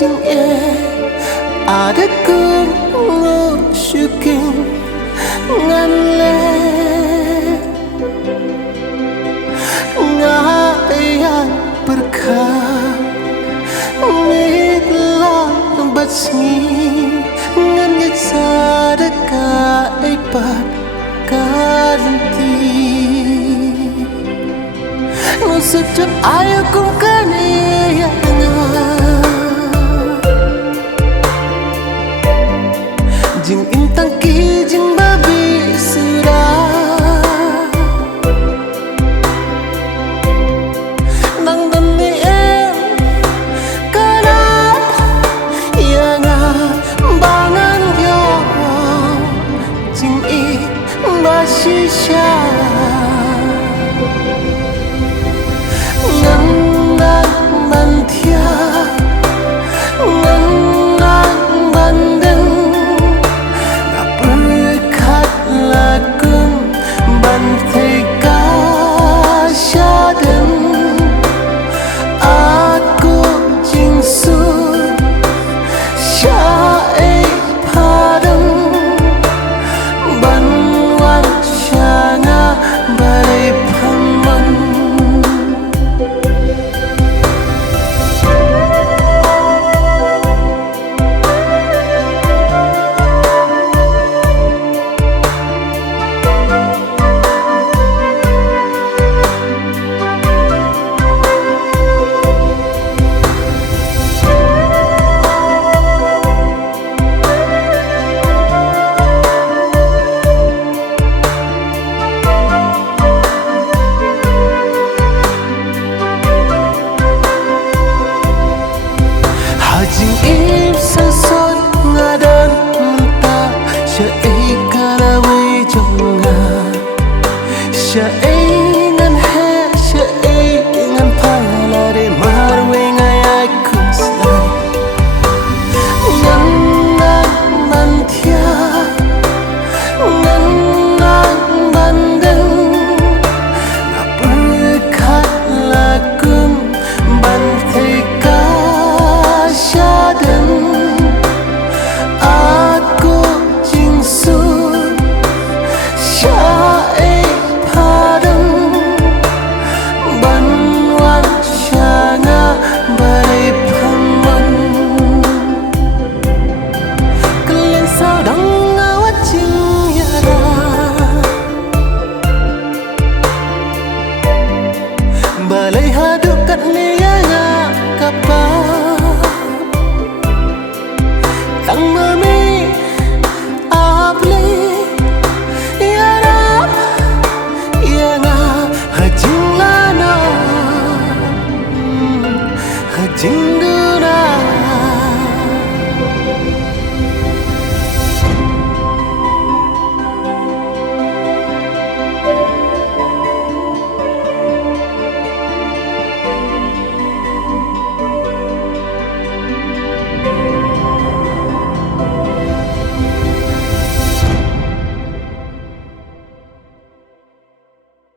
jing e ada kun ngo shuking ngan le nga ya berkah nitla batsni ngan yat sadaka ipat karanti no sejut ayo kum kane ya jing intang ki jing babi sura nang dani em kana yang bangan yo jing i basisha ngan nang manthia ngan nang bandeng lakum bantai kasyaden aku jingsu syai padang banwan syanga barai paman jing im sasot ngadan menta syai kalawe jonga syai ngan he syai ngan palare marwe ngayak kusnai ngan ngan manthia ngan ngan bandeng ngaperkat lakum bantai kasyaden aku jingsu syai padang banwan syanga barai paman kalian saudang ngawat jing yara balai haduk kat niaya kapal tang mami apli ya rab ya na hajing lana hajing